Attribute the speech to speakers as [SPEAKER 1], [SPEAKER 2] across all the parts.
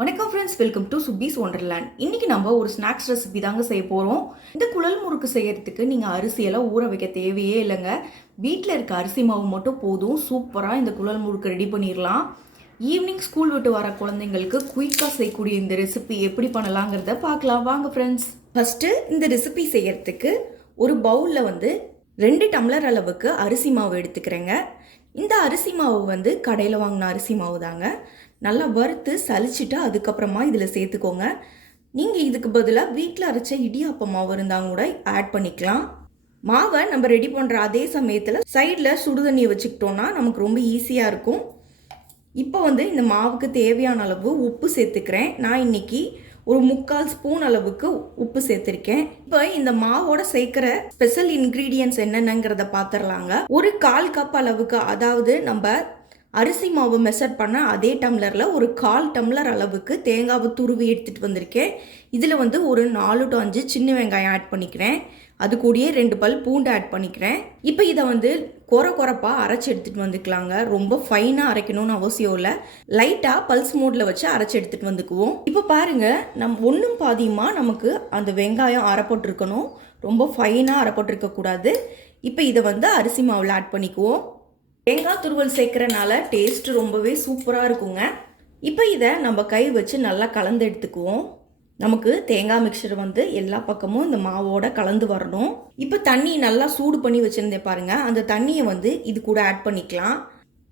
[SPEAKER 1] வணக்கம் friends welcome to சுப்பீஸ் wonderland இன்னைக்கு நம்ம ஒரு ஸ்நாக்ஸ் ரெசிபி தாங்க செய்ய போகிறோம் இந்த குழல் முறுக்கு செய்யறதுக்கு நீங்கள் அரிசியெல்லாம் ஊற வைக்க தேவையே இல்லைங்க. வீட்டில் இருக்க அரிசி மாவு மட்டும் போதும். சூப்பராக இந்த குழல் முறுக்கு ரெடி பண்ணிடலாம் ஈவினிங் ஸ்கூல் விட்டு வர குழந்தைங்களுக்கு குயிக்காக செய்யக்கூடிய இந்த ரெசிபி எப்படி பண்ணலாங்கிறத பார்க்கலாம். வாங்க ஃப்ரெண்ட்ஸ் ஃபஸ்ட்டு இந்த ரெசிபி செய்யறதுக்கு ஒரு பவுலில் வந்து ரெண்டு டம்ளர் அளவுக்கு அரிசி மாவு எடுத்துக்கிறேங்க. இந்த அரிசி மாவு வந்து கடையில் வாங்கின அரிசி மாவு தாங்க. நல்லா வறுத்து சலிச்சுட்டு அதுக்கப்புறமா இதில் சேர்த்துக்கோங்க. நீங்கள் இதுக்கு பதிலாக வீட்டில் அரைச்ச இடியாப்ப மாவு இருந்தால் கூட ஆட் பண்ணிக்கலாம். மாவை நம்ம ரெடி பண்ணுற அதே சமயத்தில் சைடில் சுடுதண்ணியை வச்சுக்கிட்டோன்னா நமக்கு ரொம்ப ஈஸியாக இருக்கும். இப்போ வந்து இந்த மாவுக்கு தேவையான அளவு உப்பு சேர்த்துக்கிறேன். நான் இன்னைக்கு ஒரு முக்கால் ஸ்பூன் அளவுக்கு உப்பு சேர்த்துருக்கேன். இப்போ இந்த மாவோட சேர்க்கிற ஸ்பெஷல் இன்க்ரீடியன்ஸ் என்னென்னங்கிறத பார்த்துடலாங்க ஒரு கால் கப் அளவுக்கு அதாவது நம்ம அரிசி மாவு மெஷர் பண்ண அதே டம்ளரில் ஒரு கால் டம்ளர் அளவுக்கு தேங்காவை துருவி எடுத்துகிட்டு வந்திருக்கேன். இதில் வந்து ஒரு நாலு டு அஞ்சு சின்ன வெங்காயம் ஆட் பண்ணிக்கிறேன். அது கூடயே ரெண்டு பல் பூண்டு ஆட் பண்ணிக்கிறேன். இப்போ இதை வந்து குறை குறைப்பாக அரைச்சி எடுத்துகிட்டு வந்துக்கலாங்க. ரொம்ப ஃபைனாக அரைக்கணும்னு அவசியம் இல்லை. லைட்டாக பல்ஸ் மோடில் வச்சு அரைச்சி எடுத்துகிட்டு வந்துக்குவோம். இப்போ பாருங்கள் நம் ஒன்றும் பாதியமாக நமக்கு அந்த வெங்காயம் அரைப்பட்டிருக்கணும். ரொம்ப ஃபைனாக அரைப்பட்டிருக்கக்கூடாது. இப்போ இதை வந்து அரிசி மாவில் ஆட் பண்ணிக்குவோம். தேங்காய் துருவல் சேர்க்குறனால டேஸ்ட் ரொம்பவே சூப்பராக இருக்குங்க. இப்போ இதை நம்ம கை வச்சு நல்லா கலந்து எடுத்துக்குவோம். நமக்கு தேங்காய் மிக்சர் வந்து எல்லா பக்கமும் இந்த மாவோட கலந்து வரணும். இப்போ தண்ணி நல்லா சூடு பண்ணி வச்சுருந்தேன் பாருங்க. அந்த தண்ணியை வந்து இது கூட ஆட் பண்ணிக்கலாம்.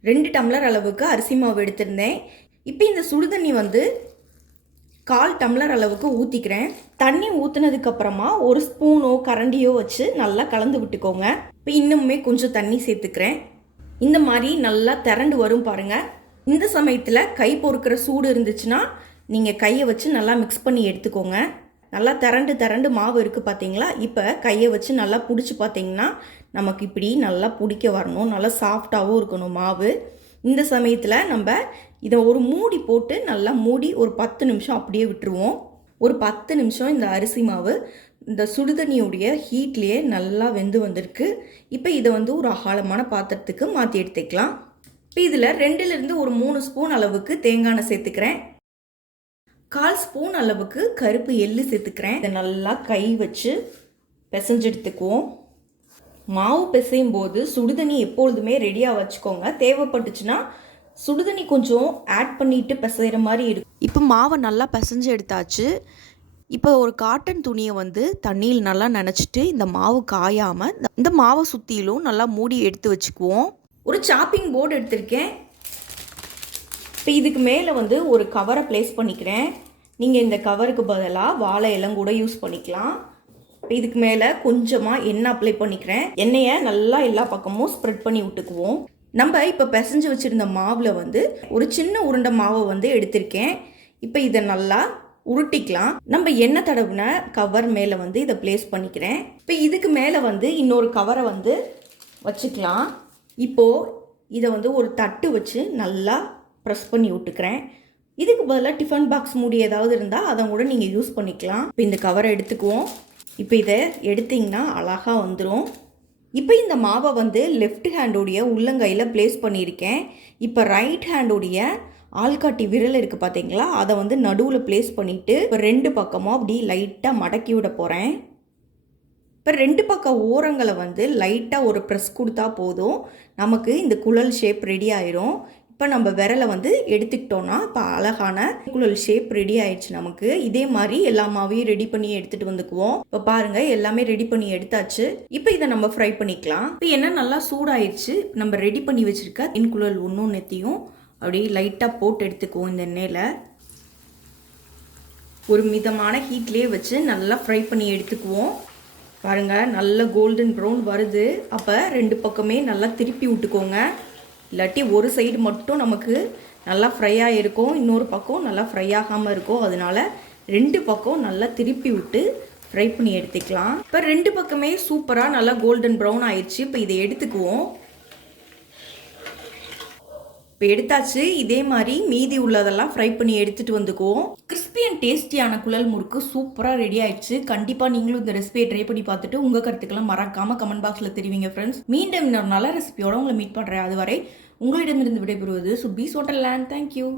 [SPEAKER 1] ரெண்டு டம்ளர் அளவுக்கு அரிசி மாவு எடுத்திருந்தேன். இப்போ இந்த சுடுதண்ணி வந்து கால் டம்ளர் அளவுக்கு ஊற்றிக்கிறேன் தண்ணி ஊற்றுனதுக்கப்புறமா ஒரு ஸ்பூனோ கரண்டியோ வச்சு நல்லா கலந்து விட்டுக்கோங்க. இப்போ இன்னுமே கொஞ்சம் தண்ணி சேர்த்துக்கிறேன். இந்த மாதிரி நல்லா திரண்டு வரும் பாருங்கள் இந்த சமயத்தில் கை பொறுக்கிற சூடு இருந்துச்சுன்னா நீங்கள் கையை வச்சு நல்லா மிக்ஸ் பண்ணி எடுத்துக்கோங்க. நல்லா திரண்டு திரண்டு மாவு இருக்குது பார்த்தீங்களா இப்போ கையை வச்சு நல்லா பிடிச்சி பார்த்தீங்கன்னா நமக்கு இப்படி நல்லா பிடிக்க வரணும். நல்லா சாஃப்டாகவும் இருக்கணும் மாவு. இந்த சமயத்தில் நம்ம இதை ஒரு மூடி போட்டு நல்லா மூடி ஒரு பத்து நிமிஷம் அப்படியே விட்டுருவோம். ஒரு பத்து நிமிஷம் இந்த அரிசி மாவு இந்த சுடுதண்ணியுடைய ஹீட்லேயே நல்லா வெந்து வந்திருக்கு. இப்போ இதை வந்து ஒரு அகாலமான பாத்திரத்துக்கு மாற்றி எடுத்துக்கலாம். இப்போ இதில் ரெண்டுலேருந்து ஒரு மூணு ஸ்பூன் அளவுக்கு தேங்காய் எண்ணெய் சேர்த்துக்கிறேன். கால் ஸ்பூன் அளவுக்கு கருப்பு எள்ளு சேர்த்துக்கிறேன். இதை நல்லா கை வச்சு பிசைஞ்செடுத்துக்குவோம் மாவு பிசையும் போது சுடுதண்ணி எப்பொழுதுமே ரெடியாக வச்சுக்கோங்க. தேவைப்பட்டுச்சுன்னா சுடுதண்ணி கொஞ்சம் ஆட் பண்ணிட்டு பிசைகிற மாதிரி இருக்கும். இப்போ மாவை நல்லா பிசைஞ்சு எடுத்தாச்சு. இப்போ ஒரு காட்டன் துணியை வந்து தண்ணியில் நல்லா நினச்சிட்டு இந்த மாவு காயாமல் இந்த மாவை சுற்றிலும் நல்லா மூடி எடுத்து வச்சுக்குவோம். ஒரு சாப்பிங் போர்டு எடுத்திருக்கேன். இப்போ இதுக்கு மேலே வந்து ஒரு கவரை ப்ளேஸ் பண்ணிக்கிறேன். நீங்கள் இந்த கவருக்கு பதிலாக வாழை இலம் கூட யூஸ் பண்ணிக்கலாம். இப்போ இதுக்கு மேலே கொஞ்சமாக எண்ணெய் அப்ளை பண்ணிக்கிறேன். எண்ணெயை நல்லா எல்லா பக்கமும் ஸ்ப்ரெட் பண்ணி விட்டுக்குவோம். நம்ம இப்போ பிசைஞ்சு வச்சுருந்த மாவில் வந்து ஒரு சின்ன உருண்டை மாவை வந்து எடுத்திருக்கேன். இப்போ இதை நல்லா உருட்டிக்கலாம். நம்ம எண்ணெய் தடவுன கவர் மேலே வந்து இதை ப்ளேஸ் பண்ணிக்கிறேன். இப்போ இதுக்கு மேலே வந்து இன்னொரு கவரை வந்து வச்சுக்கலாம். இப்போது இதை வந்து ஒரு தட்டு வச்சு நல்லா ப்ரெஸ் பண்ணி விட்டுக்கிறேன். இதுக்கு பதிலாக டிஃபன் பாக்ஸ் மூடி ஏதாவது இருந்தால் அதை கூட நீங்கள் யூஸ் பண்ணிக்கலாம். இப்போ இந்த கவரை எடுத்துக்குவோம். இப்போ இதை எடுத்திங்கன்னா அழகாக வந்துடும் இப்போ இந்த மாவை வந்து லெஃப்ட் ஹேண்டோடைய உள்ளங்கையில் ப்ளேஸ் பண்ணியிருக்கேன். இப்போ ரைட் ஹேண்டோடைய ஆள்காட்டி விரல் இருக்குது பார்த்தீங்களா அதை வந்து நடுவில் ப்ளேஸ் பண்ணிவிட்டு இப்போ ரெண்டு பக்கமும் அப்படி லைட்டாக மடக்கி விட போகிறேன் இப்போ ரெண்டு பக்கம் ஓரங்களை வந்து லைட்டாக ஒரு ப்ரெஸ் கொடுத்தா போதும். நமக்கு இந்த குழல் ஷேப் ரெடி ஆயிரும். இப்போ நம்ம விரலை வந்து எடுத்துக்கிட்டோன்னா இப்போ அழகான குழல் ஷேப் ரெடி ஆயிடுச்சு நமக்கு. இதே மாதிரி எல்லா மாவையும் ரெடி பண்ணி எடுத்துகிட்டு வந்துக்குவோம். இப்போ பாருங்கள் எல்லாமே ரெடி பண்ணி எடுத்தாச்சு. இப்போ இதை நம்ம ஃப்ரை பண்ணிக்கலாம். இப்போ என்ன நல்லா சூடாயிடுச்சு? நம்ம ரெடி பண்ணி வச்சுருக்க இன் குழல் ஒன்றும் நெத்தியும் அப்படியே லைட்டாக போட்டு எடுத்துக்குவோம் இந்த எண்ணெயில். ஒரு மிதமான ஹீட்லேயே வச்சு நல்லா ஃப்ரை பண்ணி எடுத்துக்குவோம். பாருங்கள் நல்ல கோல்டன் ப்ரௌன் வருது. அப்போ ரெண்டு பக்கமே நல்லா திருப்பி விட்டுக்கோங்க. இல்லாட்டி ஒரு சைடு மட்டும் நமக்கு நல்லா ஃப்ரை இருக்கும். இன்னொரு பக்கம் நல்லா ஃப்ரை ஆகாமல் இருக்கும். அதனால ரெண்டு பக்கம் நல்லா திருப்பி விட்டு ஃப்ரை பண்ணி எடுத்துக்கலாம். இப்போ ரெண்டு பக்கமே சூப்பராக நல்லா கோல்டன் ப்ரௌன் ஆயிடுச்சு இப்போ இதை எடுத்துக்குவோம். இப்போ எடுத்தாச்சு. இதே மாதிரி மீதி உள்ளதெல்லாம் ஃப்ரை பண்ணி எடுத்துகிட்டு வந்துக்குவோம். கிறிஸ்பி அண்ட் டேஸ்டியான குழல் முறுக்கு சூப்பராக ரெடி ஆயிடுச்சு. கண்டிப்பாக நீங்களும் இந்த ரெசிபியை ட்ரை பண்ணி பார்த்துட்டு உங்கள் கருத்துக்கெல்லாம் மறக்காமல் கமெண்ட் பாக்ஸில் தெரிவிங்க ஃப்ரெண்ட்ஸ் மீண்டும் இன்னொரு நல்ல ரெசிபியோட உங்களை மீட் பண்ணுறேன் அதுவரை உங்களிடமிருந்து விடைபெறுவது சுபீஸ் ஹோட்டல் லேண்ட் தேங்க்யூ